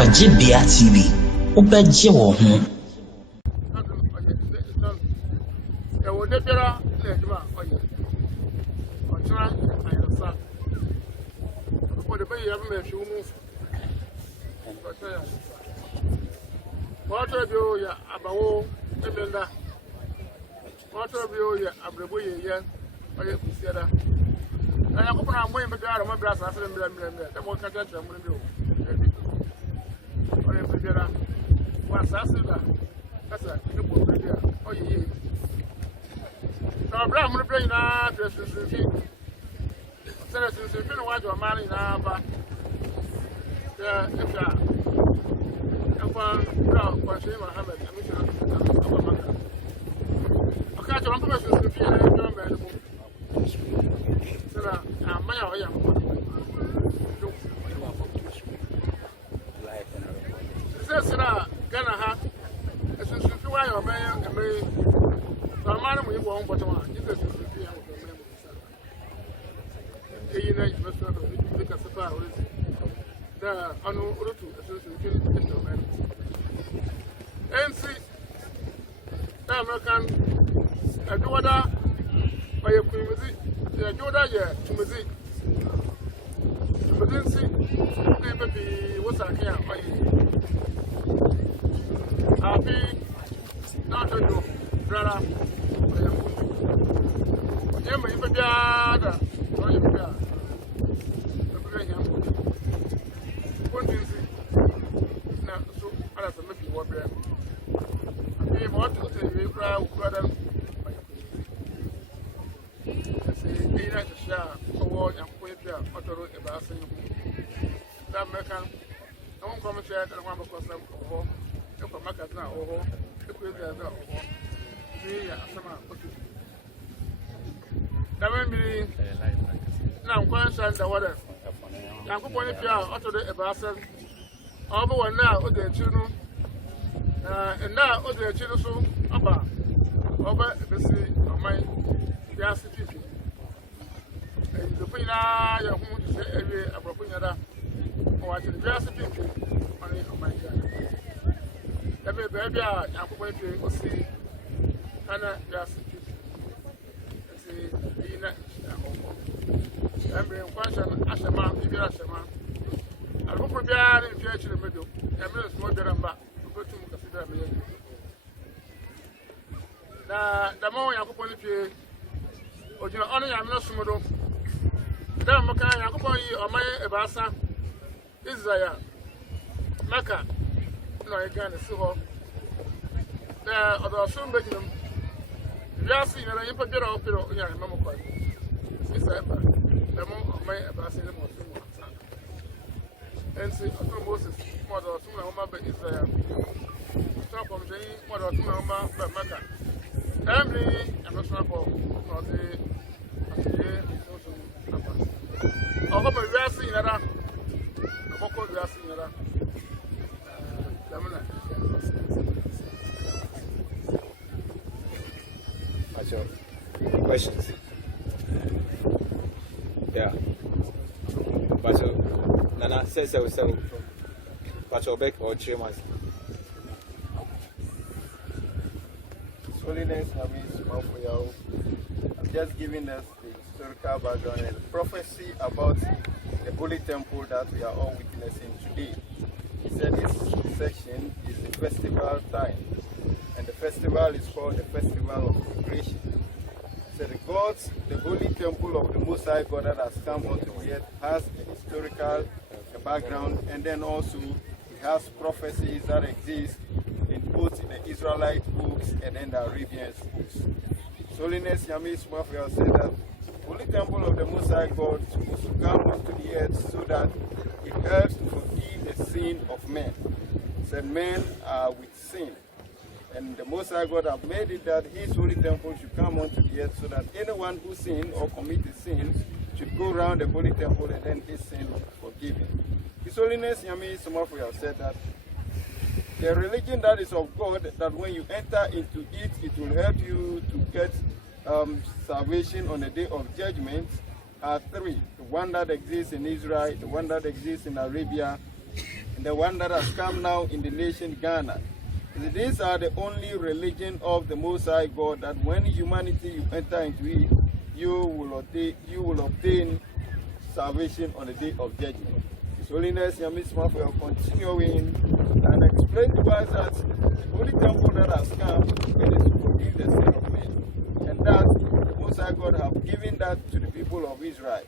Ɔgyebea TV, wobɛgye wɔ ho. Questions? Yeah. But Nana says so. But your back or 3 months. Holiness Nyame Somafo Yawoh. I'm just giving us the historical background and prophecy about the holy temple that we are all witnessing today. He said this section is the festival time, and the festival is called the Festival of Creation. So the holy temple of the Most High God that has come onto the earth has a historical background, and then also it has prophecies that exist in both the Israelite books and then the Arabian books. So Holiness Nyame Somafo Yawoh said that the holy temple of the Most High God is supposed to come onto the earth so that it helps to forgive the sin of men. Said men are with sin. And the Most High God have made it that His holy temple should come onto the earth so that anyone who sinned or committed sins should go around the holy temple and then his sin will be forgiven. His Holiness Nyame Somafo Yawoh said that the religion that is of God, that when you enter into it, it will help you to get salvation on the day of judgment are three. The one that exists in Israel, the one that exists in Arabia, and the one that has come now in the nation Ghana. These are the only religion of the Most High God that when humanity you enter into it, you will obtain salvation on the day of judgment. His Holiness Nyame Somafo Yawoh continuing and explain to us that the holy temple that has come, it is to forgive the sin of men. And that the Most High God have given that to the people of Israel.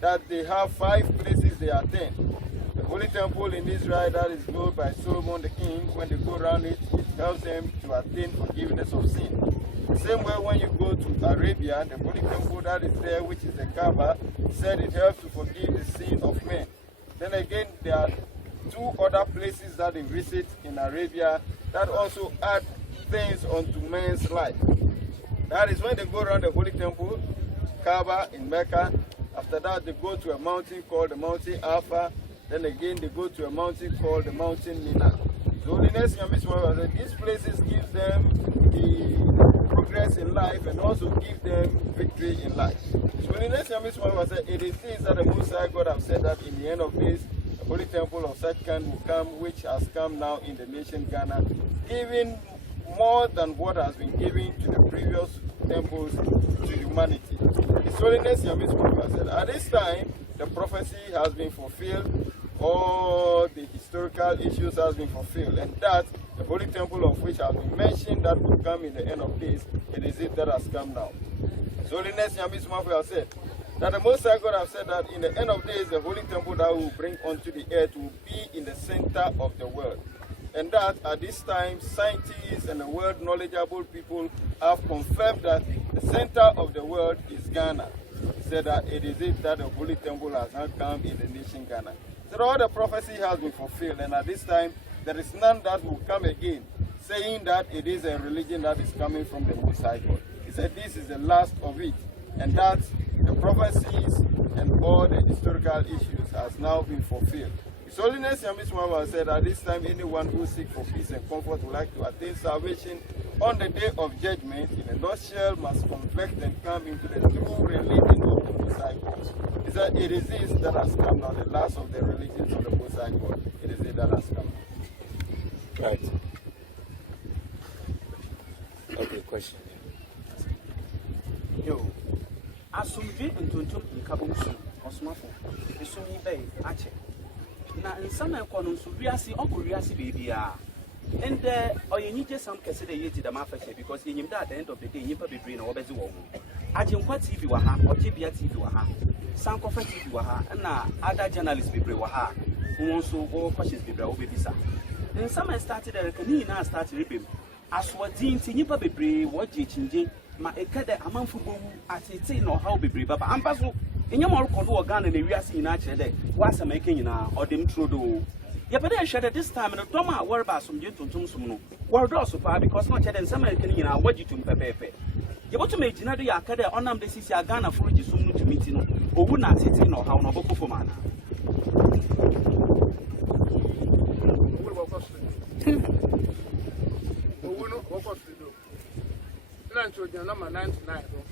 That they have 5 places they attend. The holy temple in Israel that is built by Solomon the king, when they go around it, it helps them to attain forgiveness of sin. The same way when you go to Arabia, the holy temple that is there, which is the Kaaba, said it helps to forgive the sin of men. Then again, there are 2 other places that they visit in Arabia that also add things onto men's life. That is when they go around the holy temple, Kaaba in Mecca. After that, they go to a mountain called the Mountain Alpha. Then again, they go to a mountain called the Mountain Mina. So Holiness Nyame Somafo said these places give them the progress in life and also give them victory in life. So Holiness Nyame Somafo said it is things that the Most High God have said that in the end of days, the holy temple of such kind will come, which has come now in the nation Ghana, giving more than what has been given to the previous temples to humanity. His Holiness Nyame Somafo said at this time, the prophecy has been fulfilled, all the historical issues has been fulfilled, and that the holy temple of which has been mentioned that will come in the end of days, it is it that has come now. His Holiness Nyame Somafo said that the Most High God has said that in the end of days, the holy temple that will bring onto the earth will be in the center of the world. And that at this time, scientists and the world knowledgeable people have confirmed that the center of the world is Ghana. He said that it is it that the holy temple has now come in the nation Ghana. So all the prophecy has been fulfilled, and at this time, there is none that will come again, saying that it is a religion that is coming from the Most High God. He said this is the last of it, and that the prophecies and all the historical issues has now been fulfilled. His Holiness Nyame Somafo said at this time, anyone who seeks for peace and comfort would like to attain salvation on the day of judgment, in a nutshell, must confess and come into the true religion of the Most High God. He said it is this that has come now, the last of the religions of the Most High God. It is it that has come. Right. Okay, question. Yo, asumdwe ntontom nkabonsu osmafo esumi bay ache na nsama ekono nso wiase okuriase bebia and oyenije sam kese de yeti da mafashe because yenyim da at the end of the day nyipa bebre na wobezi wo ho ajenkwa tv wa ha Ɔgyebea tv wa ha sankofa tv wa ha na other journalists bebre wa ha won so go questions bebre wo bebisa nsama started the rekani na start rebem aswadi nti nyipa bebre wo je chinje ma ekade amanfo bowu atete na ohaw bebre baba ambaso enyam orkodo wo Ghana na wiase nyina kire de wasama eke nyina odem trodo yepede ehwede this time no doma worba asomje tontom som no wordo so pa because no chede nsama eke nyina wajitum pepepe yebotu megina do yakade onam de sisi Ghana furuji som no tumiti no owu na atete na ohaw no bokofo mana owu no bokofo do na nchoja na 99 do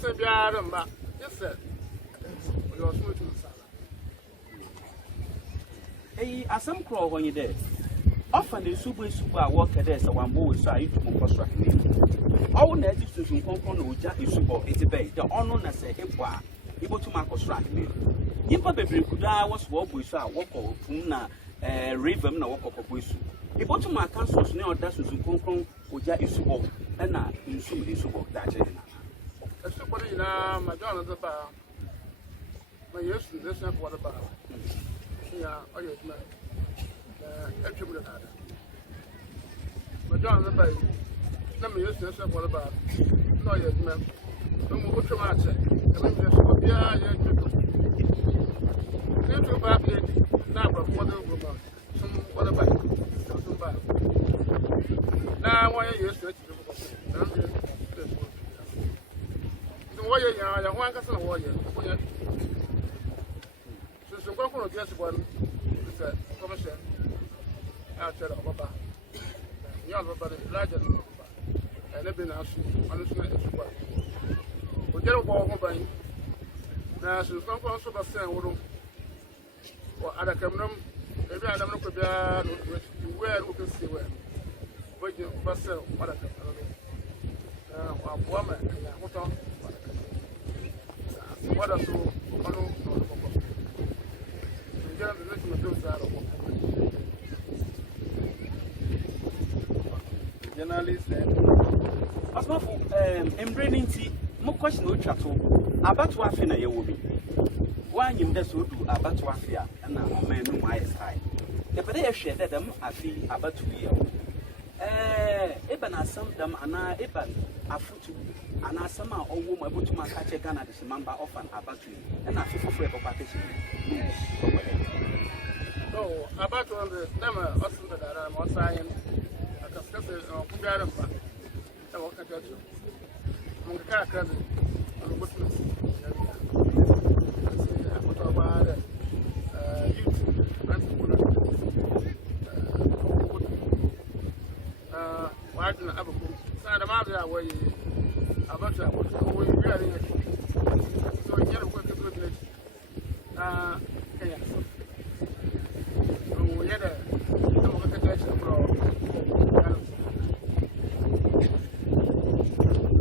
se biara mba yese yo so tu sala asam kro honye de ofa na esubo a wo kede se wambo we so ayitu mo koso ahme owo na ati susun konkon na oja esubo etebe de ono na se ebo a ibotu makoso ahme yipa bebre kuda wo so wo bo so a wo ko fun na river na wo kokoko esu ibotu maka so so ne oda susun konkon oja esubo na nsum esubo da jere na esu ko ni na ma John the ba ma Yesu de se ko ba ya oyo ma etwem de nada ma John the ba na ma Yesu de se ko ba no oyo ma no mo ko twema ache e ma Yesu ko bia ya etwem ne to ba bi na ba ko de go ba sum ko ba sum ba na wa Yesu etwem ko na bi warrior, ya one person warrior. So, some people just one commercial. outside of Baba. Young Baba, larger than Baba. And they've been asked, honestly, it's what. We get a ball by now, since no one so saying, or other camera, maybe I don't know where we can see where. But you must say, what I can woman, what on what are so journalist then. Asmafo, embraining tea, more question no chatto. About to afina ye will be. Why you just do about to afia and a man no my side. The Padea shared them a fee about 2 years. Eben as some them and I eben a foot and as some or woman able to catch a gun at this member of an abattoir and I feel for a partition. No, about one the number of that I'm on sign. I can discuss it on Kugaram. I will catch you. On the car cousin on the witness. I put about youth. Why didn't I have a book? Side of my way. About that, we are in it. So you get a work of it. We had a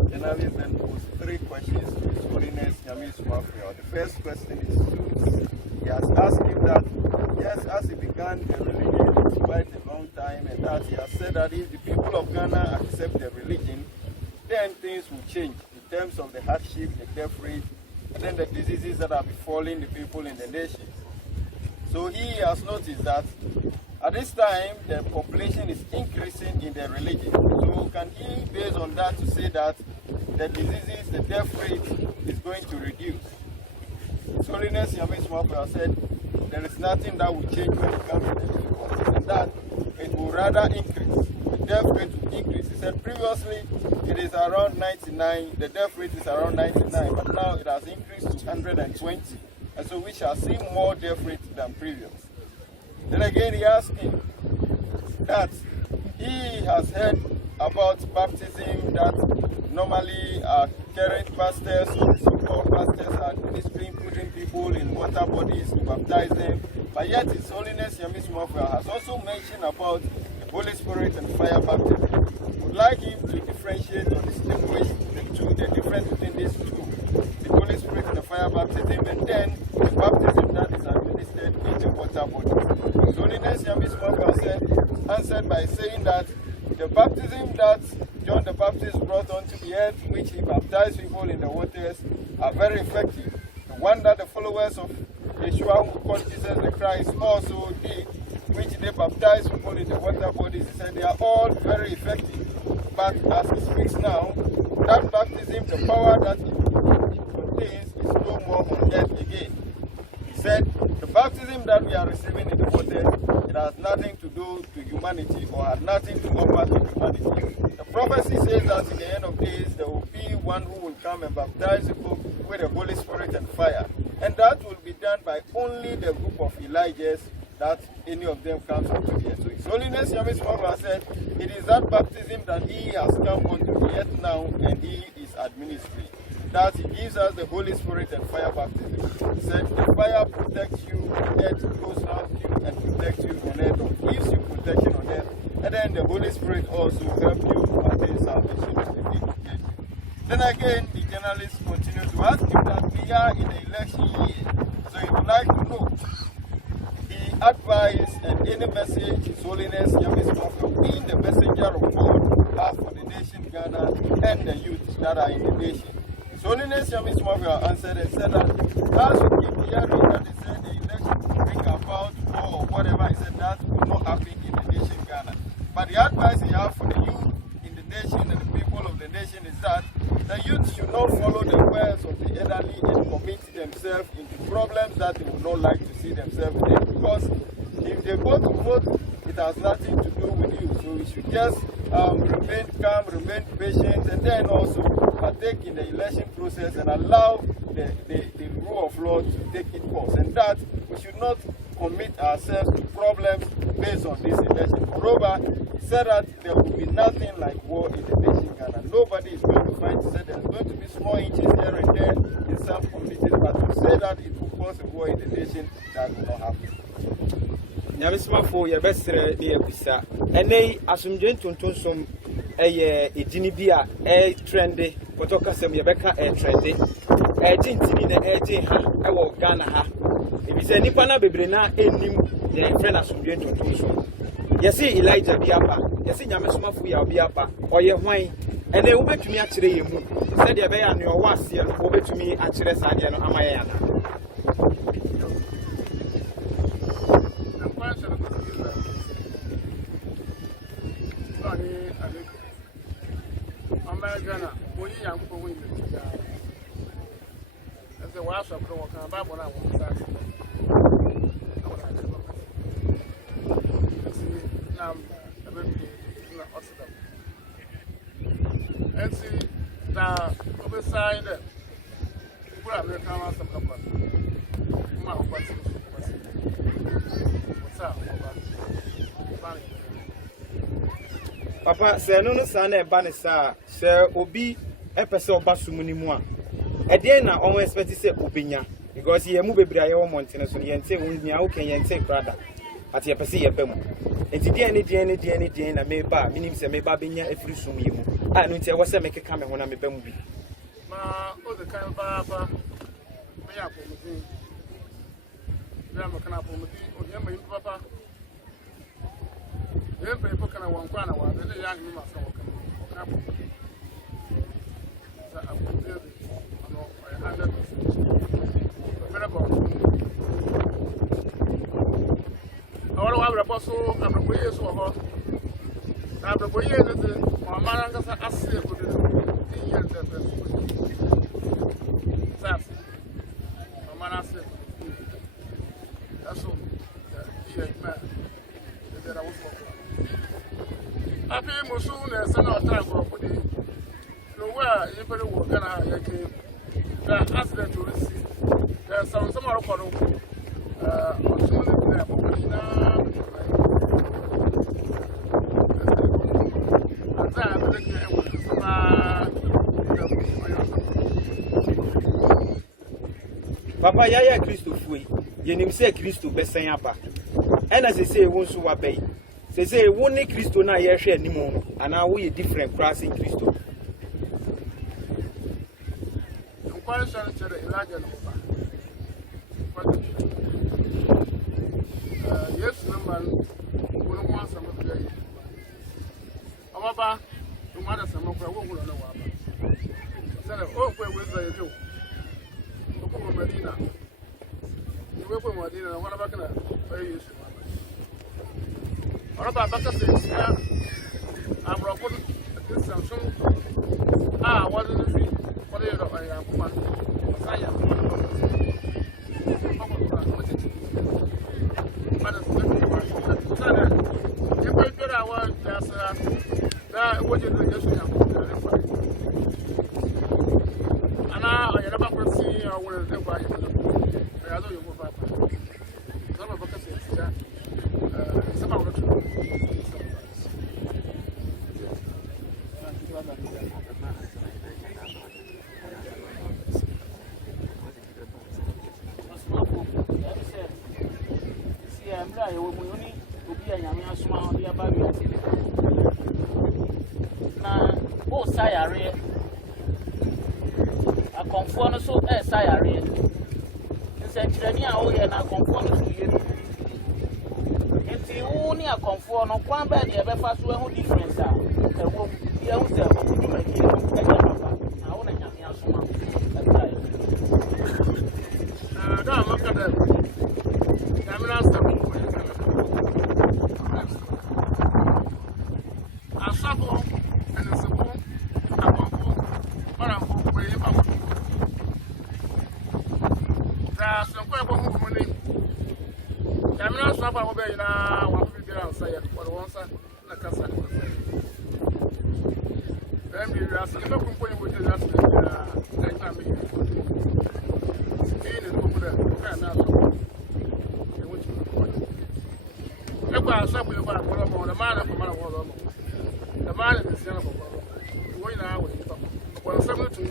Journalist then posed 3 questions to His Holiness Nyame Somafo Yawoh. The first question is, he has asked him that, yes, as he began the religion, it's quite a long time, and that he has said that if the people of Ghana accept the religion, then things will change in terms of the hardship, the death rate, and then the diseases that are befalling the people in the nation. So he has noticed that at this time the population is increasing in the religion. So can he, based on that, to say that the diseases, the death rate is going to reduce? His Holiness Nyame Somafo Yawoh said there is nothing that will change when it comes to the people, and that it will rather increase. The death rate will increase. He said previously it is around 99, the death rate is around 99, but now it has increased to 120. And so we shall see more death rate than previous. Then again he asked him that he has heard about baptism, that normally current pastors or so-called pastors are administering, putting people in water bodies to baptize them. But yet His Holiness Nyame Somafo Yawoh has also mentioned about the Holy Spirit and fire baptism. Would like him to differentiate or distinguish the difference between these two, the Holy Spirit and the fire baptism, and then the baptism that is administered in the water body. His Holiness Nyame Somafo Yawoh answered by saying that the baptism that John the Baptist brought onto the earth, which he baptized people in the waters, are very effective. The one that the followers of Yeshua, who called Jesus the Christ, also did, which they baptized people in the water bodies, he said they are all very effective. But as he speaks now, that baptism, the power that it contains, is no more on earth again. He said the baptism that we are receiving in the water, it has nothing to do to humanity or has nothing to offer to humanity. The prophecy says that in the end of days there will be one who will come and baptize people with the Holy Spirit and fire. And that will be done by only the group of Elijahs, that any of them comes onto the earth. So His Holiness Nyame Somafo Yawoh said it is that baptism that he has come onto the earth now and he is administering. That he gives us the Holy Spirit and fire baptism. He said the fire protects you, the earth goes around you and protects you on earth, or gives you protection on earth. And then the Holy Spirit also helps you to attain salvation and defeat death. Then again, the journalists continue to ask him that we are in the election year. So he would like to know the advice and any message His Holiness Nyame Somafo Yawoh, being the messenger of God, has for the nation Ghana and the youth that are in the nation. His Holiness Nyame Somafo Yawoh answered and said that as we keep hearing that they said the election will bring about war or whatever, he said that will not happen in the nation Ghana. But the advice he has for the youth in the nation and the people of the nation is that the youth should not follow the words of the elderly and commit themselves into problems that they would not like to see themselves in. Because if they go to vote, it has nothing to do with you. So we should just remain calm, remain patient, and then also partake in the election process and allow the rule of law to take its course. And that we should not commit ourselves to problems based on this election. Moreover, he said that there will be nothing like war in the nation Ghana. Nobody is going to fight. He said there's going to be small inches here and there in some communities, but to say that it will cause a war in the nation, that will not happen. Nyame Somafo Yawoh ne yabisa. Ene asumdwe ntonton som edini bi a trende potoka sem yebeka trende. Tintini na ha ewo Ghana ha. Ebise nipa na bebre na enim ye friend asumdwe ntonton som. Yesi Elijah bi apa. Yesi Nyame Somafo Yawoh bi apa. Oye hwan ene wo betumi a kire yemu. Se de be ya ne owo ase no wo betumi a kire sa de no amaye yana. Ghana, when you young people win the as a wash of the Bible, I want to and see the other side. Who are the come out of the what's up? Papa, say no son e banisa say obi epese oba sumuni mu a e dey na on expect say obenya because ye mu bebre aye wo montene so ye nte wonhia wo ken ye nte brother but ye pese ye bam enti dey na me ba minim say me ba benya afiri sum ye mu a no nti e wo say me keka me ho na me bam bi ma o de kan ba me ya ko mutin ya ma kana ko mutin o ye me papa people can one corner while the young woman from I will do it. I know 100%. I want to have a bustle and a way so hot. I have a boy that my man has asked you to do years. That's my man said. That's all. That I was Happy Musun and son of time for the where you better work and I came. The accident to receive. There's some more for Papa Yaya Christo Fui, Yenim say Christo Bessan Apa. And as they say, won't so obey. They say, one Christo na ye share anymore, and now we different class in Christo. Quite sure to the Elijah. Yes, no man, who wants some of the Amaba, no matter some of the woman on the water. Said, oh, where was I do? Medina. You will put Medina, and what about very useful. What about Bacchus? I'm broken. This Samsung. What is it? What is it? I am woman. I am woman. If I get our that what you do, and now I never could see I will never. I know you move back. Some of us is some of the about something about the man of the man is the son of a going out with well, something to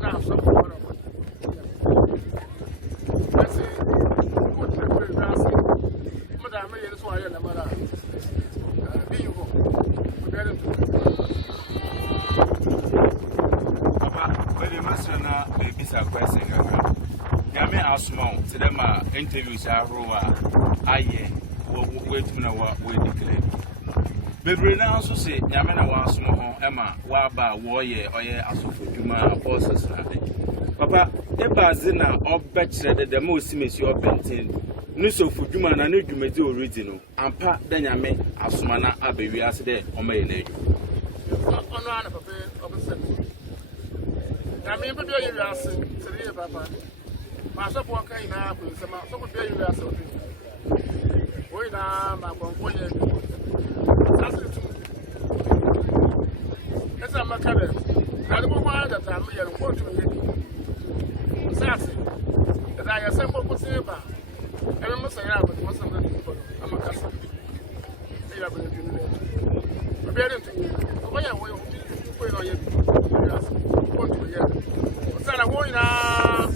now something. That's it. What I'm very nasty. Madame, that's why I'm not. Being home. Papa, when you must know, maybe some question. Nyame asoma to them interviews are aye wait to know what we declare. Bebre na so say nyame na wa asoma ho ema wa ba wo ye oye asofo dwuma forces na de. Papa, e ba zina obekire de mo simesi obenten. No so fu dwuma na ne dwumedi already no. Ampa da nyame asoma na abewi ase de o ma ye na edu. Ono ana papa obese. Nyame be do ye ase, tiri papa. So for kind of so could be you as we now my component. That's a macabre. I don't know that I'm here to go to Sassy. That I assemble for Saber. I must say, I was something people. I'm a customer. They are going to do that. Preparing to you. Why are we going on yet? Want to hear. What's that? I want now.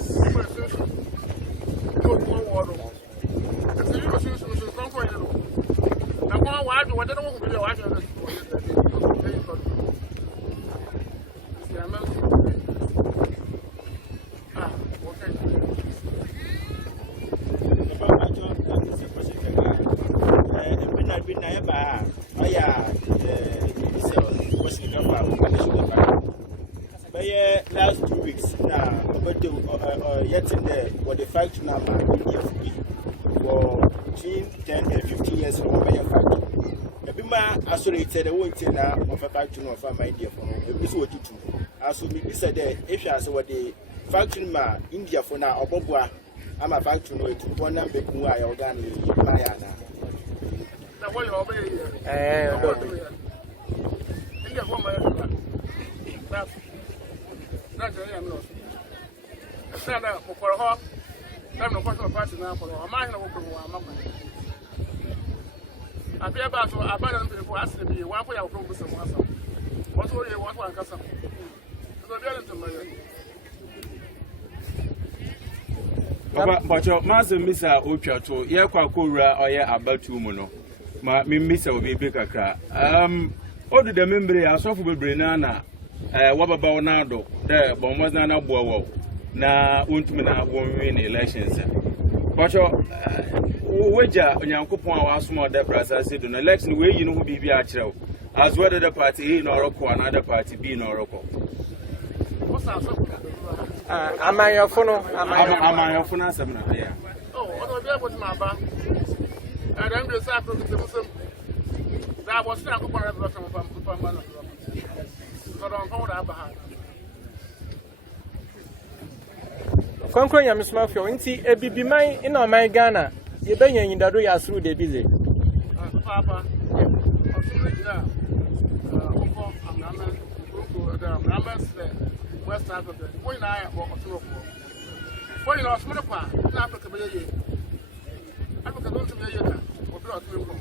Last 2 weeks now, about the yet in there, what the fact number for between 10 and 15 years from my factory. A bima isolated, I won't say now of a factory of my dear from a what you do. As we be said, if I saw what the factory ma India for now, or Bobwa, I'm a factory no to one number who I organic Mariana. Now, what you're over here? India for my that's I am not. I stand up for a hop. I'm not going to party now for a mile open one. I feel about to abandon people asking me one way I'll focus on myself. What will you want one custom? But your master Missa Ochato, Yakakura or ya about 2 mono. My Missa will be bigger crack. Order the member, I saw for Brenana. What about Nado? There, but was not a bow. Na Untumina won't win elections. But your wager on your coupon was more the process in an election where you know be actual, as whether the party A nor another party B nor Am I your phone? Am I your phone? Yeah. Oh, what was there with my back? I don't do something. That was not a part of Ɔkrɔnkrɔnyi Nyame Somafo Yawoh nti ebibi man ina man Ghana ye benya nyindado ya suru de bize papa osuru gina oko amama oko da amama se West Africa boy na ya osuru ko boy na osuru pa na Africa be ye Africa don't be ye ka obi osuru ko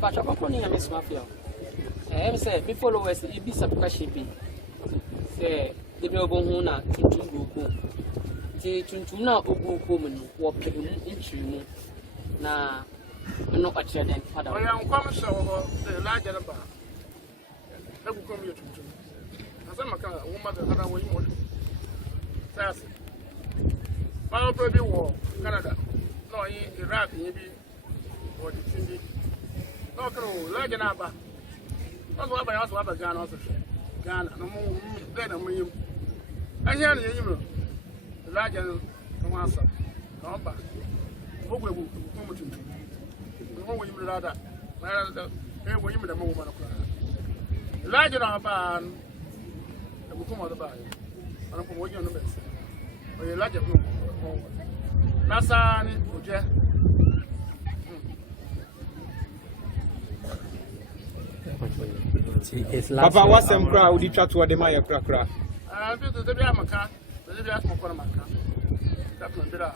But Ɔkrɔnkrɔnyi Nyame Somafo Yawoh. I say before the West, it be some question. Say the Bible na tuntum go. The tuntum na ogu woman walk into you. Na no actually then father. I am coming so the larger number. That will come here tuntum. As I'm a woman that I want you. That's it. My baby war Canada. No, Iraq, maybe or the Cindy. No, larger number. That's why I also have a gun also. Ghana, no more dead and me. I hear you, the larger no answer. No back. Who will come to you? No way you will that. Here were you with a moment of cry. The larger on a ban, and will come out of the bag. I don't know what you're on the best. Or you larger group. Nasani, Uja. Papa, what's some crowd? Would you try to order my crack? I think the Biamaka, the Biasmo Maka. that's not better.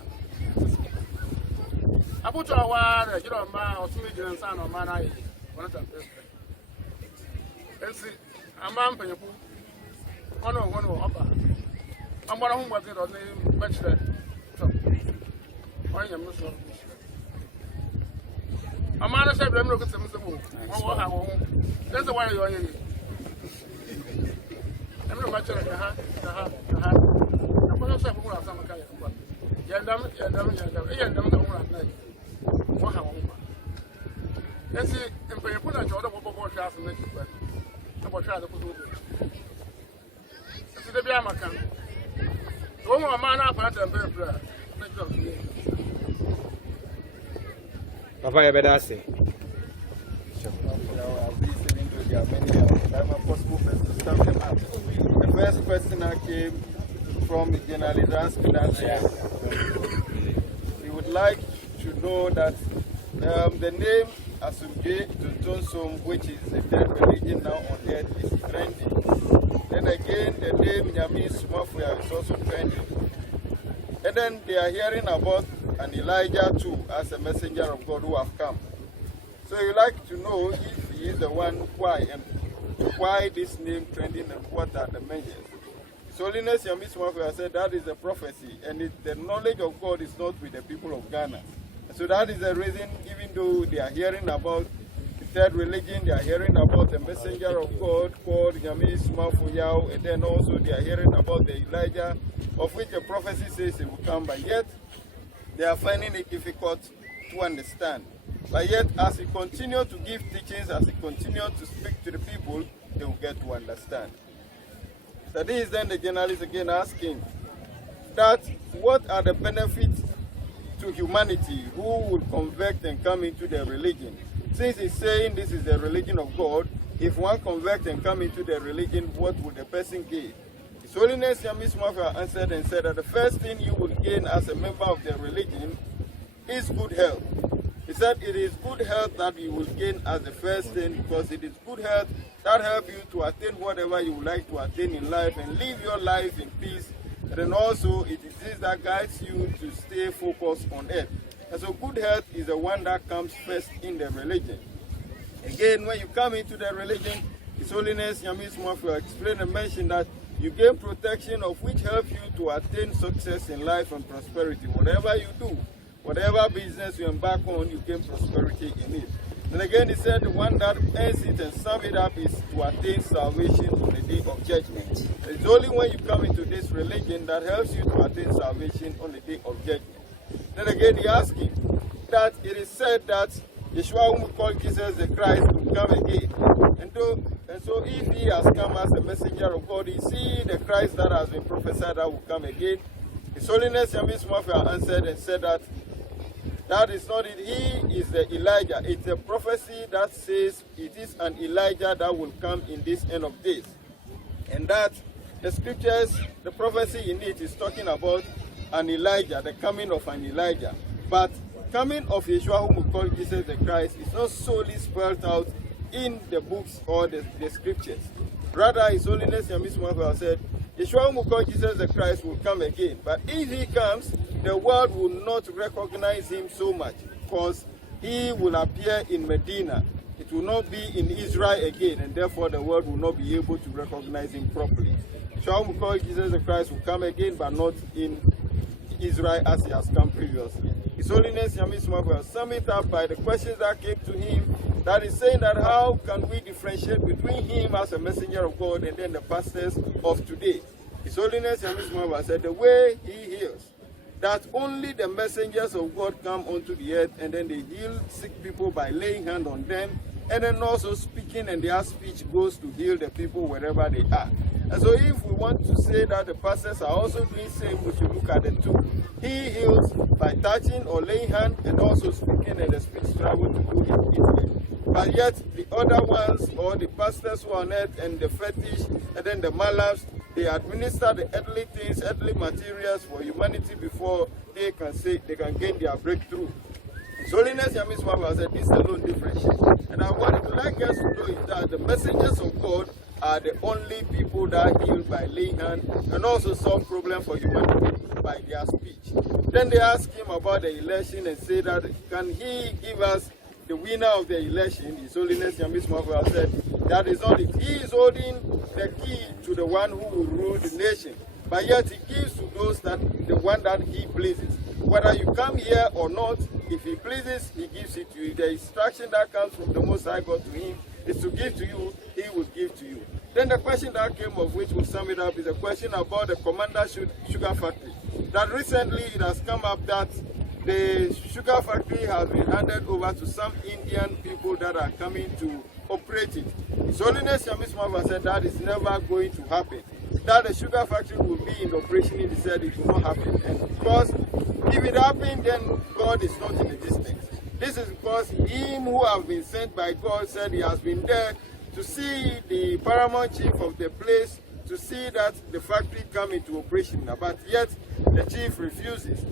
I put a wire, you know, man, or two million son or man, I want to and see, a man pay one or upper. I'm one of whom was it on the bachelor. I am not sure. A man said, I'm looking at some. That's the way you are in. I'm not much of I'm not sure who are some kind of. Let's see, if you put a job of a class and make it better. About trying to put it. It's the Biamakan. One more man up at the bear. Papa, you better say. The first person that came from the journalist asking that we would like to know that the name Ɔgyebea Afahyɛ, which is the third religion now on earth, is trending. Then again, the name Nyame Somafo Yawoh is also trending. And then they are hearing about an Elijah too as a messenger of God who have come. So you like to know if he is the one, why this name trending and what are the measures. His Holiness Nyame Somafo Yawoh said that is a prophecy, and the knowledge of God is not with the people of Ghana. So that is the reason, even though they are hearing about the third religion, they are hearing about the messenger of God called Nyame Somafo Yawoh, and then also they are hearing about the Elijah, of which the prophecy says he will come, but yet they are finding it difficult to understand. But yet, as he continues to give teachings, as he continues to speak to the people, they will get to understand. So this is then the journalist again asking that what are the benefits to humanity who will convert and come into the religion? Since he's saying this is the religion of God, if one convert and come into the religion, what would the person gain? His Holiness Nyame Somafo Yawoh answered and said that the first thing you will gain as a member of the religion is good health. He said it is good health that you will gain as the first thing, because it is good health that helps you to attain whatever you would like to attain in life and live your life in peace. And then also it is this that guides you to stay focused on earth. And so good health is the one that comes first in the religion. Again, when you come into the religion, His Holiness Nyame Somafo Yawoh explained and mentioned that you gain protection, of which helps you to attain success in life and prosperity. Whatever you do, whatever business you embark on, you gain prosperity in it. And again, he said the one that ends it and sums it up is to attain salvation on the day of judgment. It's only when you come into this religion that helps you to attain salvation on the day of judgment. Then again, he asked him that it is said that Yeshua, whom we call Jesus the Christ, will come again. And so if he has come as a messenger of God, is he the Christ that has been prophesied that will come again? His Holiness Nyame Somafo Yawoh answered and said that that is not it. He is the Elijah. It's a prophecy that says it is an Elijah that will come in this end of days. And that the scriptures, the prophecy in it is talking about an Elijah, the coming of an Elijah. But coming of Yeshua, whom we call Jesus the Christ, is not solely spelled out in the books or the scriptures. Rather, His Holiness Nyame Somafo Yawoh said, Yeshua, whom we call Jesus the Christ, will come again. But if he comes, the world will not recognize him so much, because he will appear in Medina. It will not be in Israel again, and therefore the world will not be able to recognize him properly. Yeshua, whom we call Jesus the Christ, will come again, but not in Israel as he has come previously. His Holiness Nyame Somafo Yawoh summed it up by the questions that came to him, that is saying that how can we differentiate between him as a messenger of God and then the pastors of today? His Holiness Nyame Somafo Yawoh said the way he heals, that only the messengers of God come onto the earth and then they heal sick people by laying hand on them, and then also speaking, and their speech goes to heal the people wherever they are. And so if we want to say that the pastors are also doing the same, we should look at the two. He heals by touching or laying hand, and also speaking, and the speech travel to go in Israel. But yet the other ones, or the pastors who are on earth, and the fetish, and then the malams, they administer the earthly things, earthly materials for humanity before they can say they can gain their breakthrough. His Holiness Nyame Somafo Yawoh said this alone differentiates. And what I would like us to know is that the messengers of God are the only people that heal by laying hands and also solve problems for humanity by their speech. Then they asked him about the election and said that can he give us the winner of the election? His Holiness Nyame Somafo Yawoh said that is not it. He is holding the key to the one who will rule the nation, but yet he gives to those that the one that he pleases. Whether you come here or not, if he pleases, he gives it to you. The instruction that comes from the Most High God to him is to give to you, he will give to you. Then the question that came of which will sum it up is a question about the Commander Sugar Factory. That recently it has come up that the sugar factory has been handed over to some Indian people that are coming to operate it. His Holiness Nyame Somafo said that is never going to happen. That the sugar factory will be in operation, he said it will not happen. And because if it happened, then God is not in the distance. This is because him who has been sent by God said he has been there to see the paramount chief of the place, to see that the factory come into operation. But yet the chief refuses.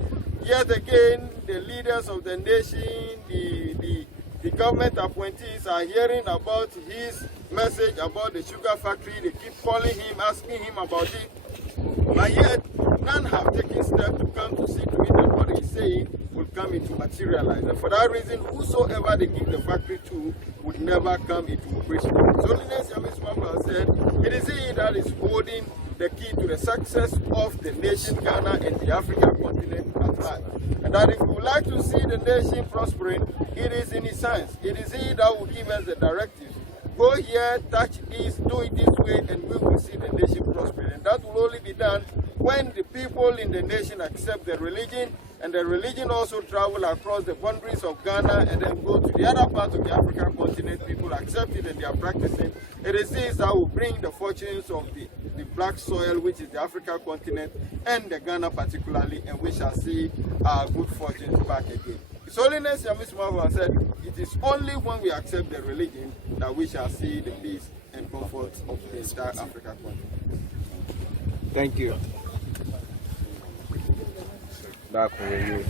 Yet again, the leaders of the nation, the government appointees are hearing about his message about the sugar factory. They keep calling him, asking him about it. But yet, none have taken steps to come to see to it that what he's saying will come into materialize. And for that reason, whosoever they give the factory to would never come into operation. His Holiness Nyame Somafo said, it is he that is holding the key to the success of the nation Ghana and the African continent at large. And that if we would like to see the nation prospering, it is in his hands. It is he that will give us the directives. Go here, touch this, do it this way, and we will see the nation prospering. And that will only be done when the people in the nation accept the religion, and the religion also travel across the boundaries of Ghana and then go to the other part of the African continent. People accept it and they are practicing. It is this that will bring the fortunes of the black soil, which is the African continent, and the Ghana particularly, and we shall see our good fortunes back again. His Holiness Nyame Somafo said, it is only when we accept the religion that we shall see the peace and comfort of the entire African continent. Thank you. Back with you.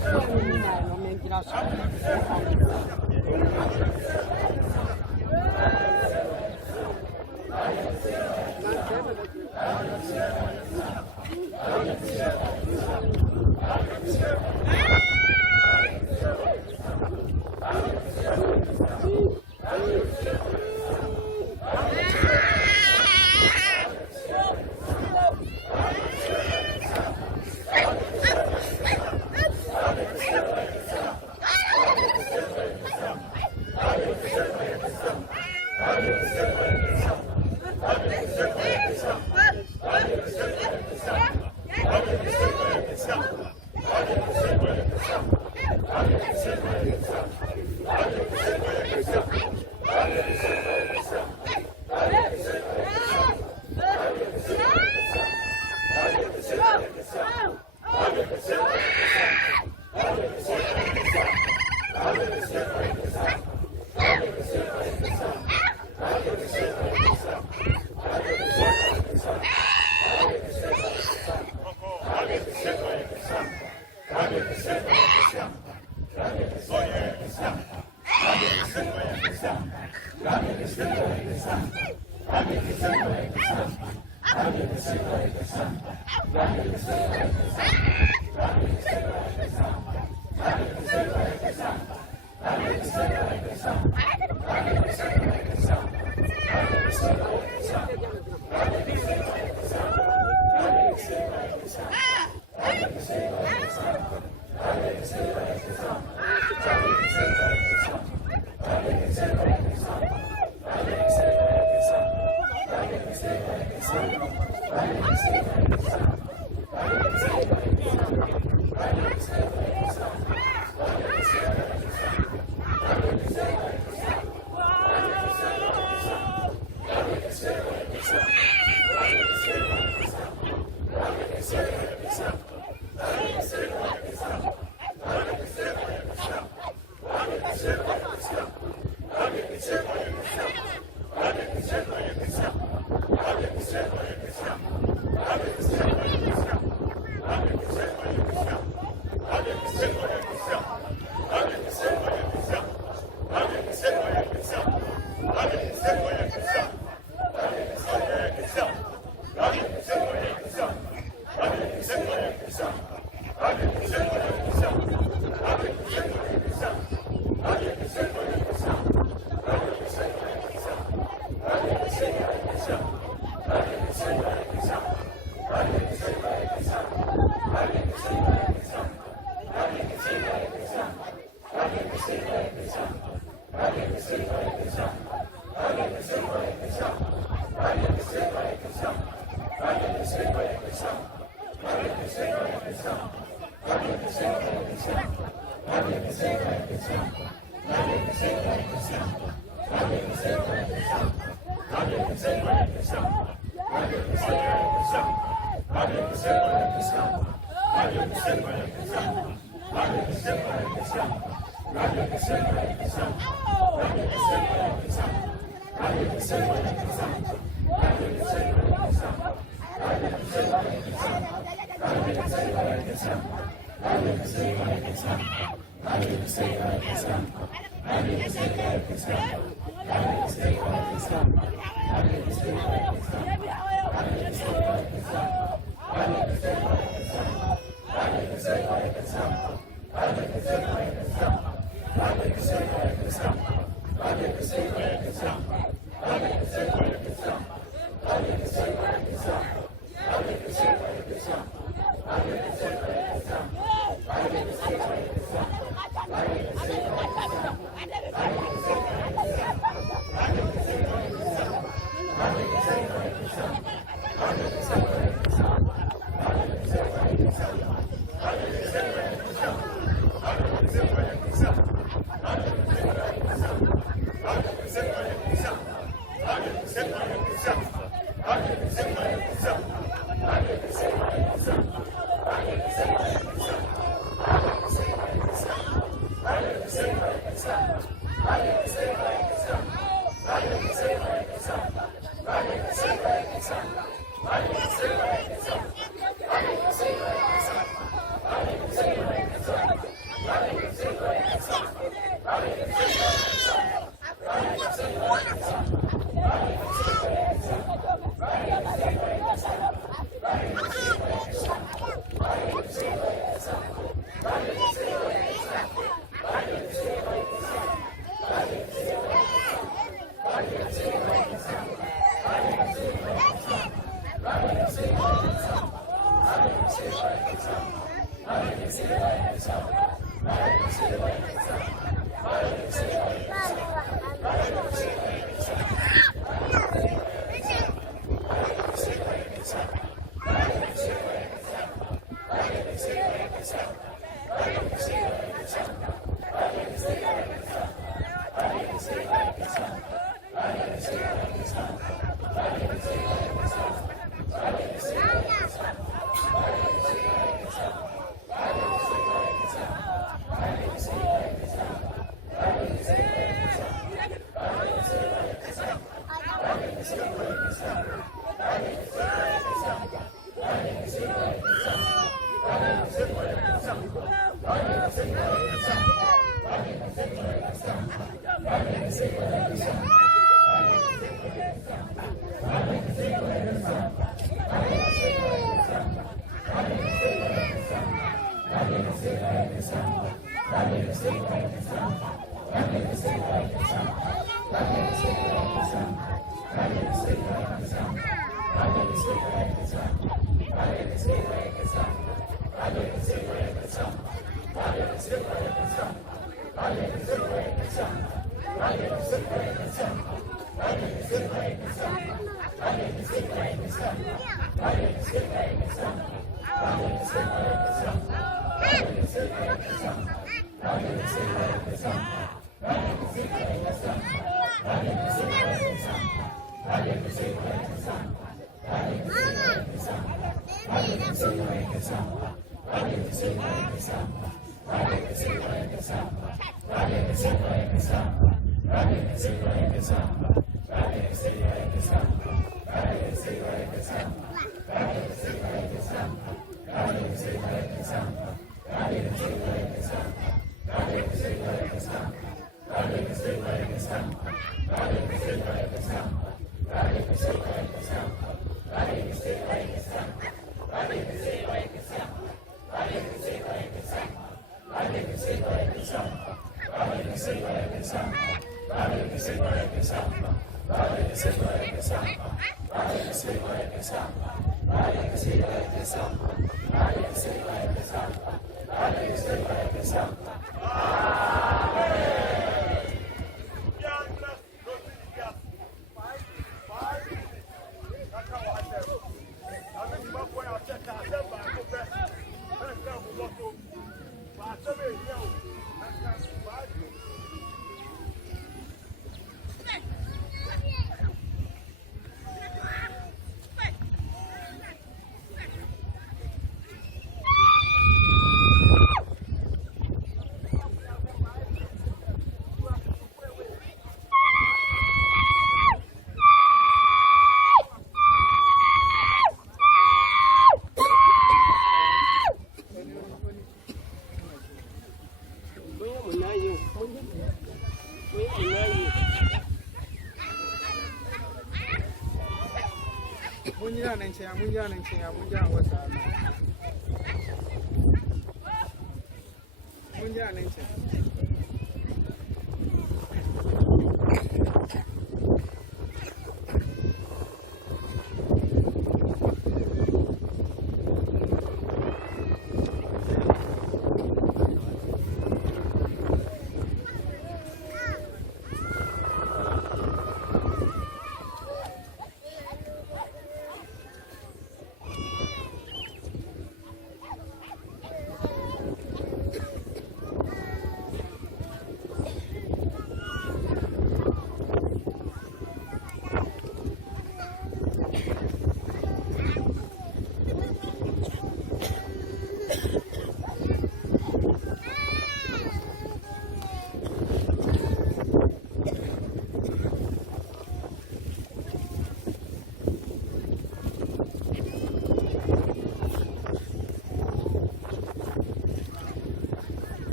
Five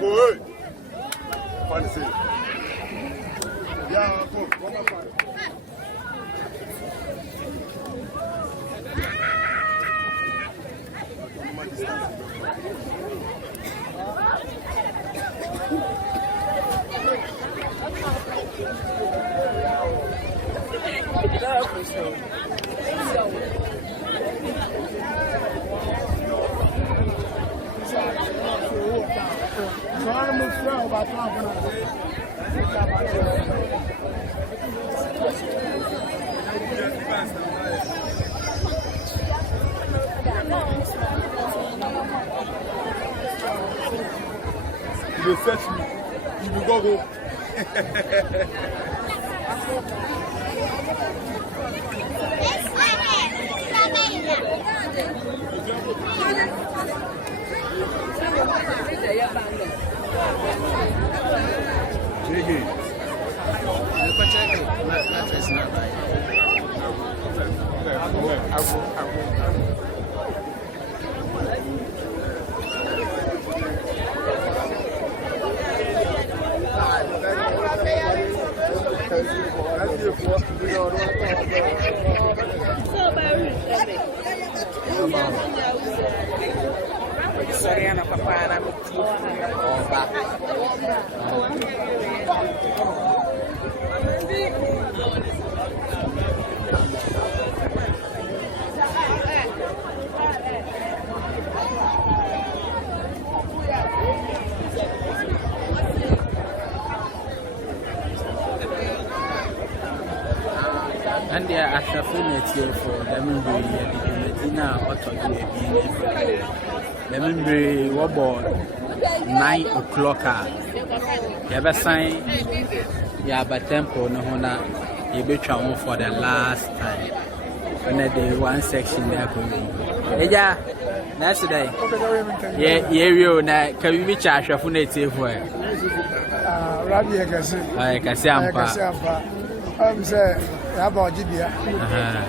go. Fancy. Yeah, go. You will fetch me. You will go home. And they are attracted for the memory now. What are the memory? What about 9 o'clock? You have a sign. You have a temple. No, you be traveling for the last time. And the one section there going. Yeah, that's the day. Yeah, you know. Can we be charged for native for? Rabbi, I can say I'm saying. About Ɔgyebea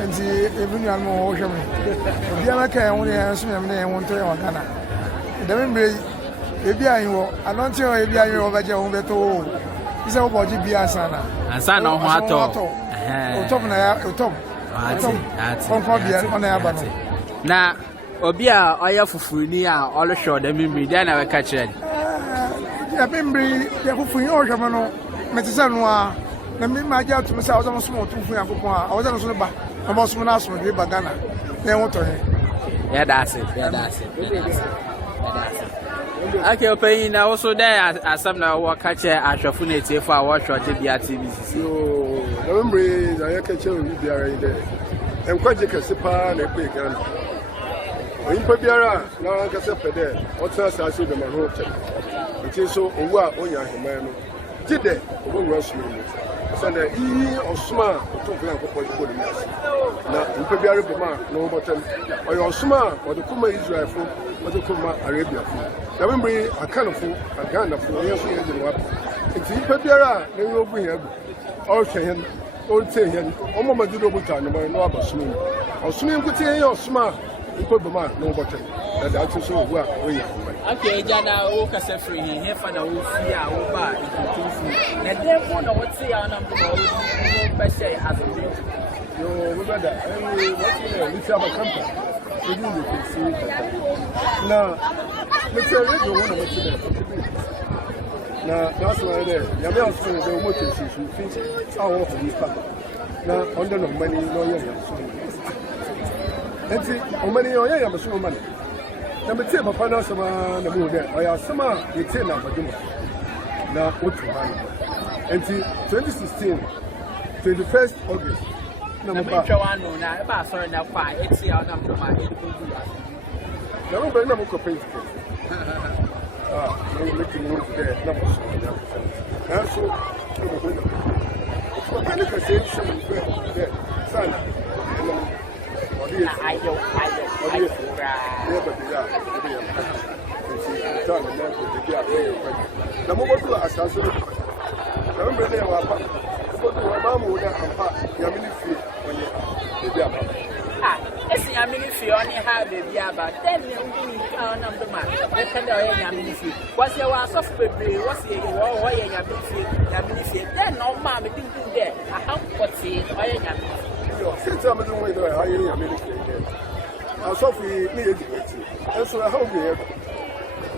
nti even you know wo hwem bia na kai won ya nso me na won to ya Ghana da me mbre e bia yin wo anonti o e bia yin wo beje wo beto wo ise wo Ɔgyebea sana ho ato utop na ya utop kon bia ona ya ba no na obi a oya fufuruni a olo hwe da me mbre dia na we ka kire ya me mbre ya fufuruni o hwe no metisa no a na me ma ja to me say ozamo sumo to fu yakopon a ozamo so ba na mo sumo na so de ba Ghana na won to he ya da se okay open na also there asam na wo ka che ahwefo na etie for a wo hwe Ɔgyebea TV so remember na ya ka che obi biara ide enkwaje kase pa na pe Ghana oyimpa biara na ka se pede o tra sa so de ma ho che nti so owu a onya ahema no jide owo so no send iyi osuma to plan ko ko de mas na npa biara be ma no botem oyo osuma o de kuma Israel fo o de kuma Arabia fo da me mbre akanfo agana fo ye so ye de wa nti npa biara na yo bu ya bu o hwe hen o te hen o mo ma di do buta no no abasunu osunu nkuti ye osuma npa be ma no botem da to so owu a oyi okay jana o ka se free he fa na wo fi a wo ba itutu na dem mo na wo ti ya na mo ba wo ba share azumi yo we got that and what you have a company we do the see now let's say we go on what you now that's why there ya me also the motor issue things how of this part now under no money no ya so enti o money o ya so money na me tie papa na sama na mo de o ya sama ye tie na baduma na otu mani enti 2016 21st August na mo ba twa no na e ba sorry na kwa eti ya na mo ma e ko du na mo ba na mo ko paint no me ti mo de na mo so na so ko kana ka se se mo de sana ayo yeah, but yeah, na mo bodu asaso na mo be wa pa bodu wa ma mo da ampa ya mi fi onye e bia esi nyame ni fi oni ha baby aba then ne hu na ndoma e ka da oye nyame ni fi wasi e wa asofu bebre wasi e wo ye nyame ni fi then no ma me din there aha kwoti oye nyame yo since I'm doing way there aye nyame ni fi asofu ni ye dibeti enso ha obi ye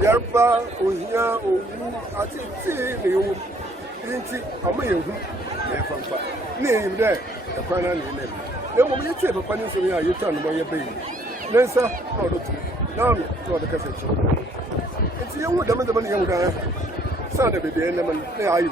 yerba ohia owu ati ti ne yo inti amayehu e famfa ni yim de e kwana ni ne emo mi tue papa ni so ya yetu anu ye bayi nensa na do tu na no to de kase chi inti ye wu da me ni ye wu da sa de bebe ne man ne ayu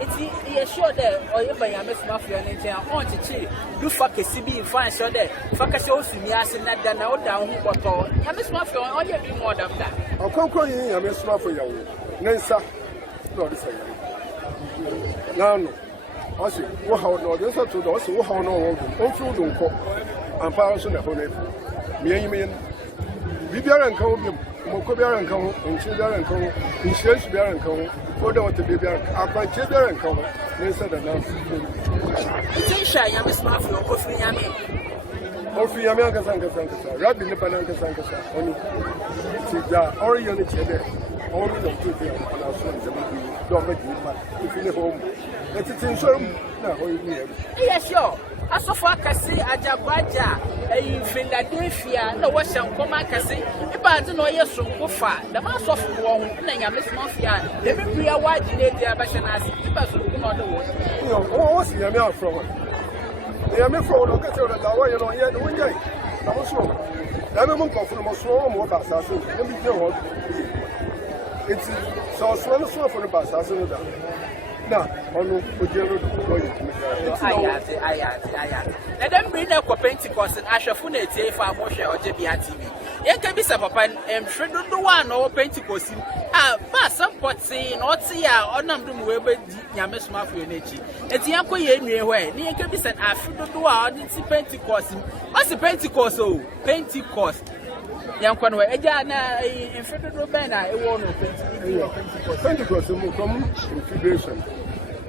inti ye sure de oye ba Nyame Somafo ne nchen on chichi du fa kesi bi fan sure de fa kase osumi ase na da na o da hu boto Nyame Somafo oye bi mo da da Ɔkrɔnkrɔnyi Nyame Somafo Yawoh nensa na do sa na no ɔsi wo ha no de so to do ɔsi wo ha no wo ɔnfu do nkɔ ampa so na ho na mienyi mien bibiara nka wo bim mo ko biara nka ho nchi biara nka ho nhyiesu biara nka ho o da wote biara akwanche biara nka ho nensa da na Tinha Nyame Somafo ofiri Nyame ofiri Nyame ankasa rabbi ne bana ankasa oni ti ja ori yoni chede ori no to be ala so nzema bi do ma ji pa ifi ne home etitin so na ho yi ne yes sure asofo akase ajagbaja eyi Philadelphia na wo hye nkoma akase ibaade na oye sonko fa da ma asofo wo ho na Nyame Somafo ya de bibia waji na dia ba hye na ase iba sonko na de wo yo si Nyame afro Nyame fro no ka tell da wo ye no ye no nyai na mo so da me mo nkofo no mo so mo ba sa so na bi je ho eti so no so for no ba sa so no da na onu ojero do ko ye ayati na dem bring na Pentecost ahwefo na etie fa mo hwe Ɔgyebea TV yenka bi sa papa emhwe do wa no Pentecost ba sampoti na oti a onam do we be Nyame Somafo na echi eti yanko ye nwie hwe ne yenka bi sa ahwe do wa odi ti Pentecost o si Pentecost o Pentecost yanko no eja na emhwe do ben na e wo no Pentecost mo from incubation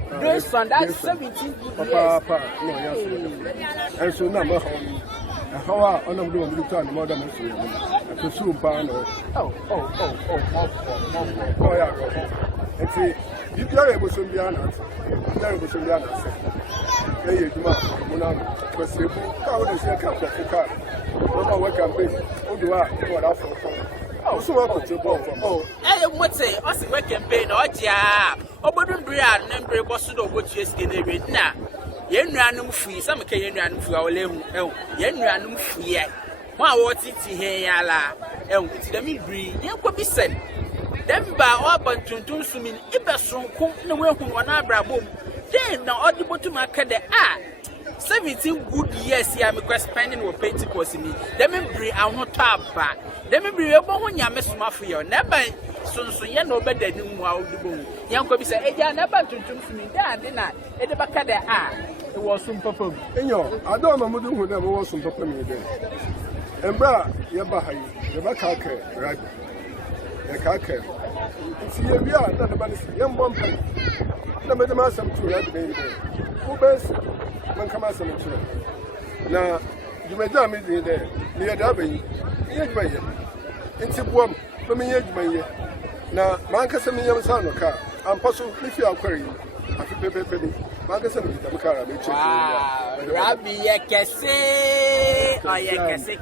Grace fund that's 17 good years. Papa, no, yes. And so now, how I don't do a time more than I pursue Pano. Oh, yeah. And see, if you're able to be honest, you're able to be honest. Hey, you must, because you can't say, come back to car. No more campaign. Oh, do I? What else? Oh, so what to go from? Oh, I would say, I see what campaign or yeah. Obodun bria nembre boso do obotu eske na ewe na ye nuanum fui some ke ye nuanum fui awole hu ye nuanum fui e mo awo titi he yala ti dem bri ye ko bi sen dem ba obantuntun sumin ibesonko na we hu wona abrabom den na odibotu makade 17 good years here me spending with Pentecost me dem bri ahoto aba dem bri ebo ho Nyame Somafo ye na ba so ye no be dani mu a odibo yanko bi se eja na ba tuntum sumi da ande na e de baka de e wo sum papam enyo ado ma mudu hu na mo wo sum papam ye de embra ye ba hayi ye ba ka ka right ye ka ka si ye bia na de ba ni ye mbom pa na me de ma sam tu right de ku bes man kama sam tu na jumeja mi de ni ye da ba yi ye ba ye inti buam ba mi ye juma ye na man kasa min yam sa no ka an faso lifi akwari afi pepepe ni man kasa min da kara me che Rabbi ye kese o ye kese